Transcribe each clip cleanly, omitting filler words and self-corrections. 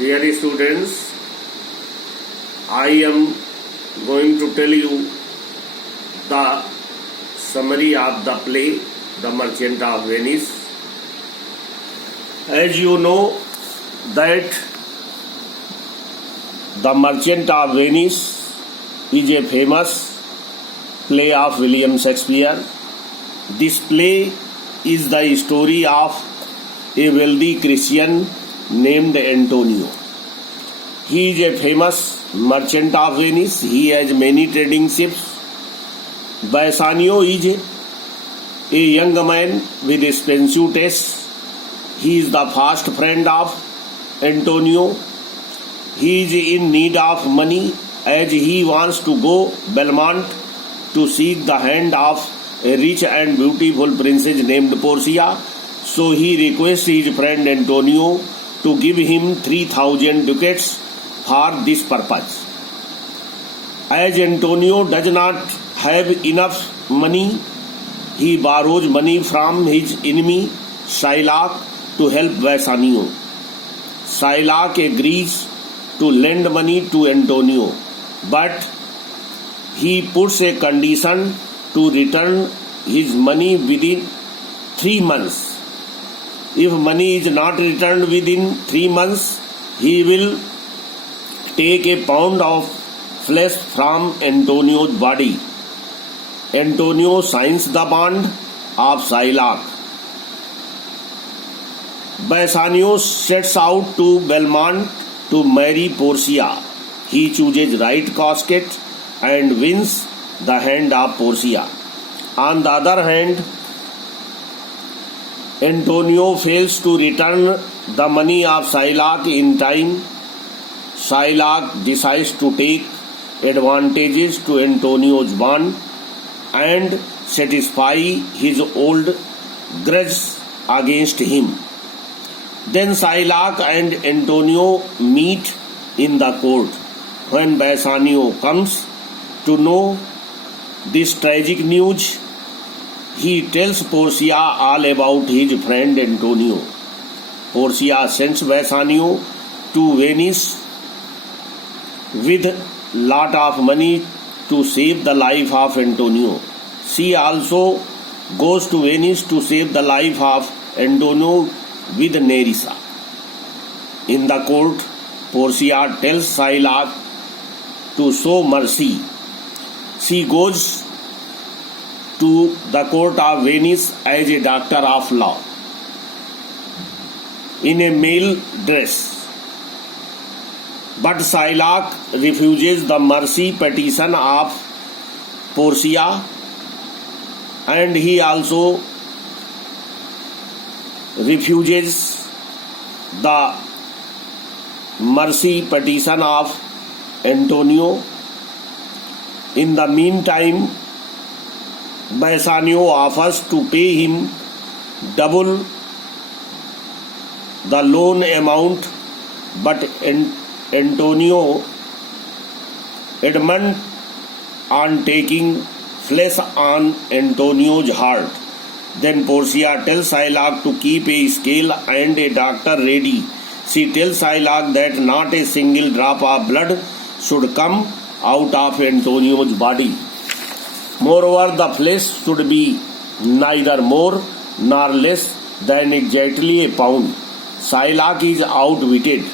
Dear students, I am going to tell you the summary of the play The Merchant of Venice. As you know that The Merchant of Venice is a famous play of William Shakespeare. This play is the story of a wealthy Christian named Antonio. He is a famous merchant of Venice. He has many trading ships. Bassanio is a young man with expensive tastes. He is the fast friend of Antonio. He is in need of money as he wants to go Belmont to seek the hand of a rich and beautiful princess named Portia. So he requests his friend Antonio to give him 3,000 ducats for this purpose. As Antonio does not have enough money, he borrows money from his enemy Shylock to help Bassanio. Shylock agrees to lend money to Antonio, but he puts a condition to return his money within 3 months. If money is not returned within 3 months, he will take a pound of flesh from Antonio's body. Antonio signs the bond of Shylock. Bassanio sets out to Belmont to marry Portia. He chooses right casket and wins the hand of Portia. On the other hand, Antonio fails to return the money of Shylock in time. Shylock decides to take advantages to Antonio's bond and satisfy his old grudge against him. Then Shylock and Antonio meet in the court. When Bassanio comes to know this tragic news, he tells Portia all about his friend Antonio. Portia sends Bassanio to Venice with lot of money to save the life of Antonio. She also goes to Venice to save the life of Antonio with Nerissa. In the court, Portia tells Shylock to show mercy. She goes to the court of Venice as a doctor of law in a male dress. But Shylock refuses the mercy petition of Portia, and he also refuses the mercy petition of Antonio. In the meantime, Bassanio offers to pay him double the loan amount, but Antonio adamant on taking flesh on Antonio's heart. Then Portia tells Shylock to keep a scale and a doctor ready. She tells Shylock that not a single drop of blood should come out of Antonio's body. Moreover, the flesh should be neither more nor less than exactly a pound. Shylock is outwitted.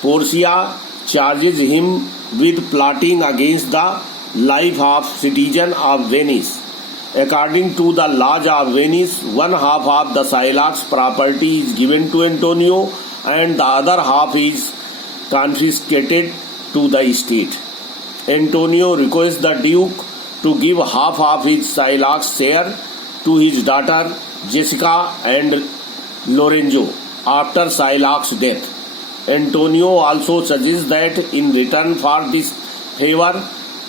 Portia charges him with plotting against the life of citizen of Venice. According to the laws of Venice, one half of the Shylock's property is given to Antonio and the other half is confiscated to the state. Antonio requests the Duke to give half of his Shylock's share to his daughter Jessica and Lorenzo after Shylock's death. Antonio also suggests that in return for this favor,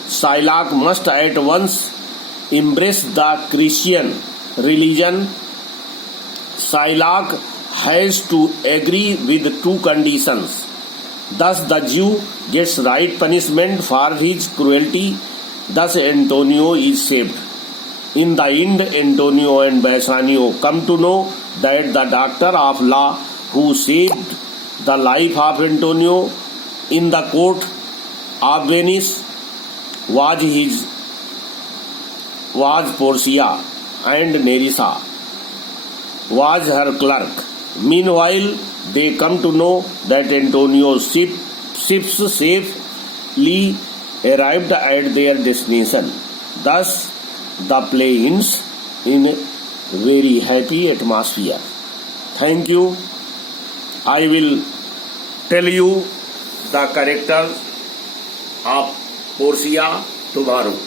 Shylock must at once embrace the Christian religion. Shylock has to agree with 2 conditions. Thus the Jew gets right punishment for his cruelty. Thus Antonio is saved. In the end, Antonio and Bassanio come to know that the doctor of law who saved The life of Antonio in the court of Venice was Portia, and Nerissa was her clerk. Meanwhile, they come to know that Antonio's ships safely arrived at their destination. Thus, the play ends in a very happy atmosphere. Thank you. I will tell you the character of Portia tomorrow.